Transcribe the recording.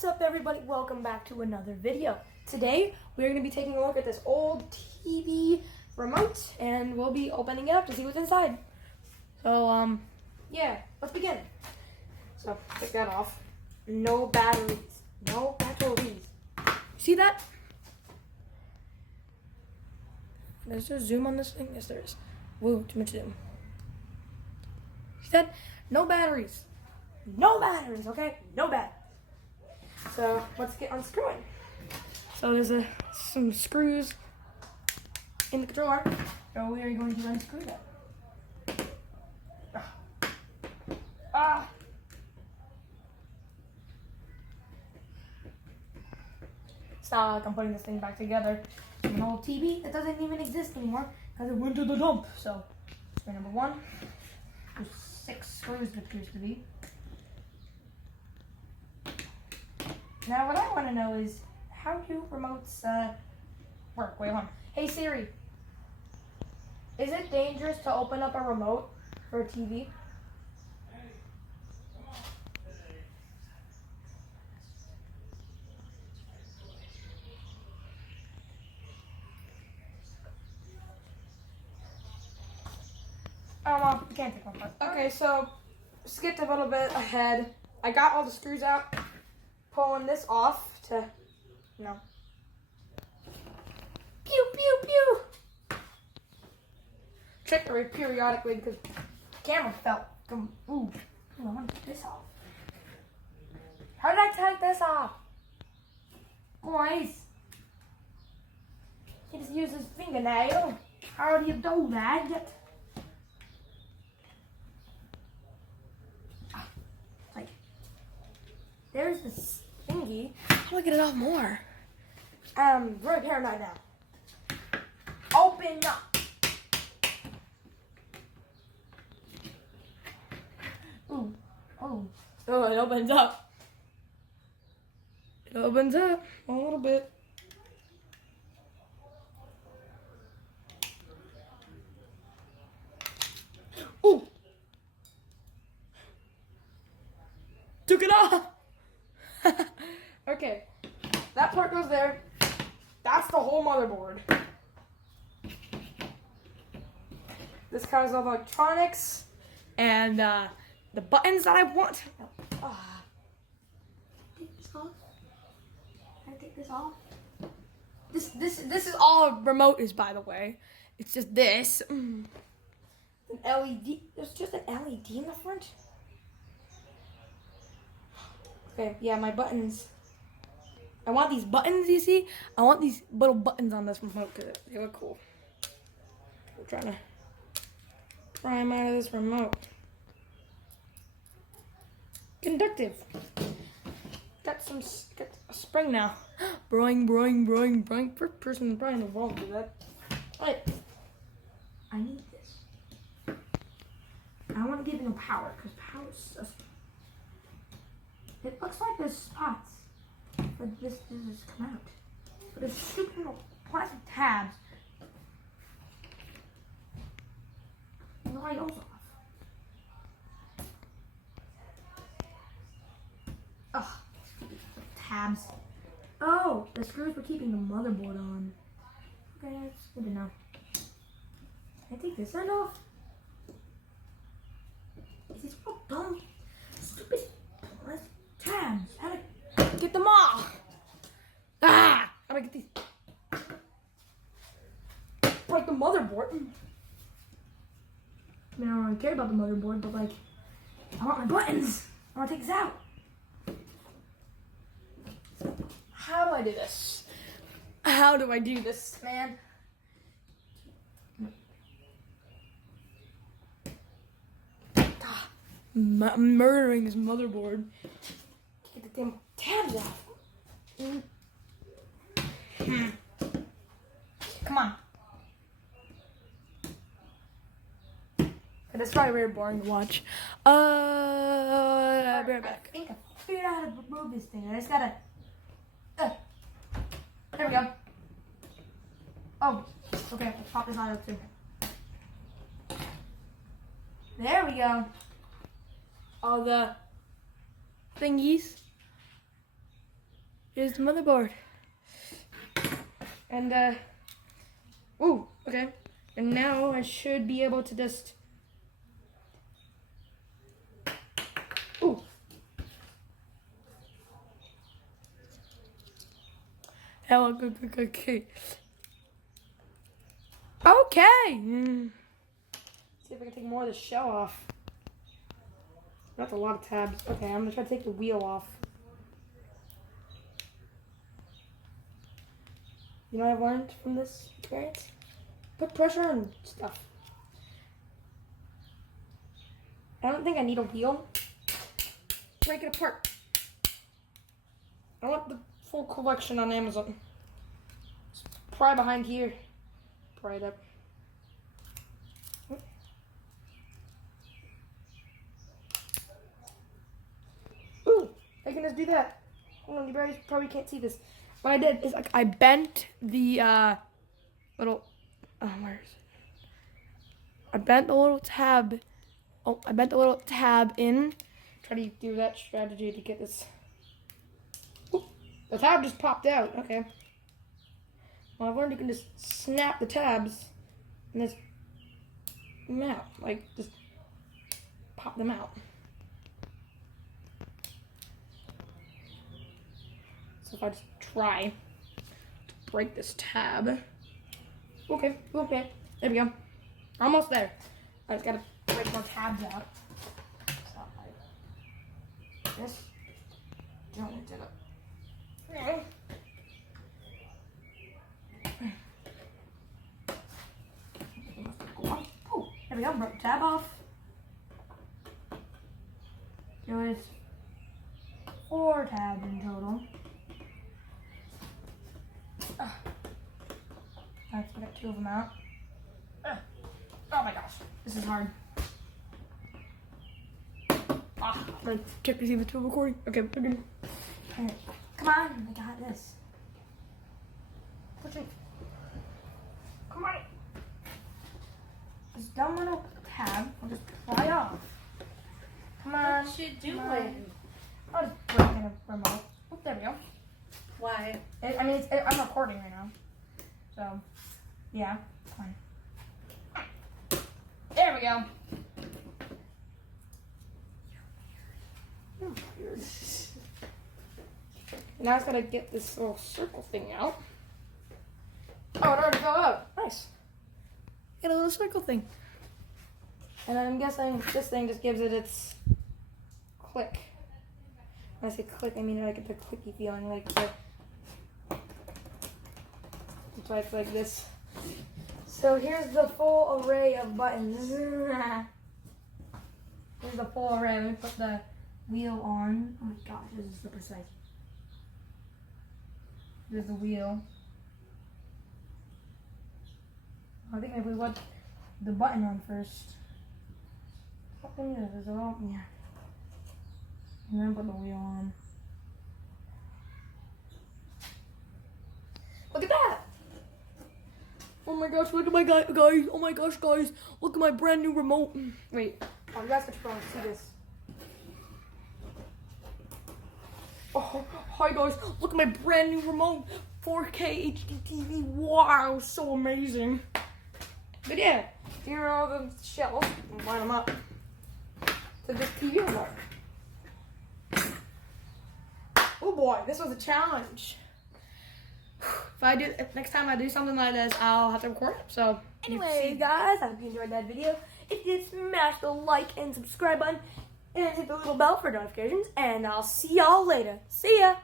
What's up, everybody? Welcome back to another video. Today we're going to be taking a look at this old TV remote and we'll be opening it up to see what's inside. So yeah, let's begin. So take that off. No batteries. No batteries. See that? Is there zoom on this thing? Yes, there is. Whoa, too much zoom. See that? No batteries. No batteries, okay? No batteries. So let's get unscrewing. So there's some screws in the drawer. So we are going to unscrew them. It's not like I'm putting this thing back together. It's an old TV that doesn't even exist anymore because it went to the dump. So screw number one. There's 6 screws it appears to be. Now what I want to know is, how do remotes work? Wait, hold on. Hey Siri, is it dangerous to open up a remote for a TV? Oh well, you can't take one part. Okay, so skipped a little bit ahead. I got all the screws out. Pulling this off to, pew, pew, pew. Check the rig periodically because the camera felt, ooh, I want to get this off. How did I take this off? Guys, he just used his fingernail. How do you do that? Like, there's this thingy. How do I get it off more? Very paranoid now. Open up. Ooh. Oh. Oh, it opens up. It opens up a little bit. Ooh. Took it off. Okay, that part goes there. That's the whole motherboard. This covers all the electronics and the buttons that I want. Take this off. Can I take this off? This is all a remote is, by the way. It's just this. An LED. There's just an LED in the front. Okay, yeah, my buttons. I want these buttons, you see? I want these little buttons on this remote because they look cool. We're trying to pry them out of this remote. Conductive. Got a spring now. Broing, broing, broing, broing. First person probably involved with that. Alright. I need this. I don't want to give it no power because power is just... It looks like there's spots, but this just come out. But there's stupid little plastic tabs. Why those off? Ugh, tabs. Oh, the screws were keeping the motherboard on. Okay, that's good to know. Can I take this end off? Is this all dumb? Stupid plastic tabs. How to get them off? How do I get these? Break the motherboard. I mean, I don't really care about the motherboard, but like, I want my buttons. I want to take this out. How do I do this? How do I do this, man? I'm murdering this motherboard. Get the damn tabs off. Come on. That's probably very boring to watch. I'll be right back. I think I figured out how to remove this thing. I just gotta. There we go. Oh, okay. Let's pop this out too. There we go. All the thingies. Here's the motherboard. And, ooh, okay. And now I should be able to just, ooh. Hello, okay. Okay. See if I can take more of the shell off. That's a lot of tabs. Okay, I'm gonna try to take the wheel off. You know what I've learned from this experience? Put pressure on stuff. I don't think I need a wheel. Break it apart. I want the full collection on Amazon. Just pry behind here. Pry it up. Ooh, I can just do that. Hold on, you guys probably can't see this. What I did is like I bent the little, where is it? I bent the little tab. Oh, I bent the little tab in. Try to do that strategy to get this. Ooh, the tab just popped out. Okay. Well, I've learned you can just snap the tabs and just out. Like, just pop them out. So if I just try to break this tab. Okay, okay. There we go. Almost there. I just gotta break more tabs out. Stop like this. Don't need to. Okay. Oh, there we go. Broke the tab off. There was 4 tabs in total. I got 2 of them out. Oh my gosh, this is hard. I'm gonna check to see if it's still recording. Okay, we're good. Alright, come on, I got this. Push it. Come on. This dumb little tab will just fly off. Come on. What you doing? I'll just break in a remote. Oh, there we go. Why? I'm recording right now. So, yeah, fine. There we go. You're weird. Now I just gotta get this little circle thing out. Oh, it already fell out. Nice. Get a little circle thing. And I'm guessing this thing just gives it its click. When I say click, I mean I get the clicky feeling, like the. That's why it's like this. So here's the full array of buttons. Here's the full array. Let me put the wheel on. Oh my gosh, this is so precise. There's the wheel. I think if we put the button on first. What thing is it? All, yeah. And then put the wheel on. Look at that! Oh my gosh, look at my guys. Oh my gosh, guys. Look at my brand new remote. Wait. Oh, you guys can probably see this. Oh, hi guys. Look at my brand new remote. 4K HD TV. Wow, so amazing. But yeah, here are all the shelves. And line them up to this TV remote. Oh boy, this was a challenge. If next time I do something like this, I'll have to record it. So anyway, guys, I hope you enjoyed that video. If you did, smash the like and subscribe button and hit the little bell for notifications. And I'll see y'all later. See ya.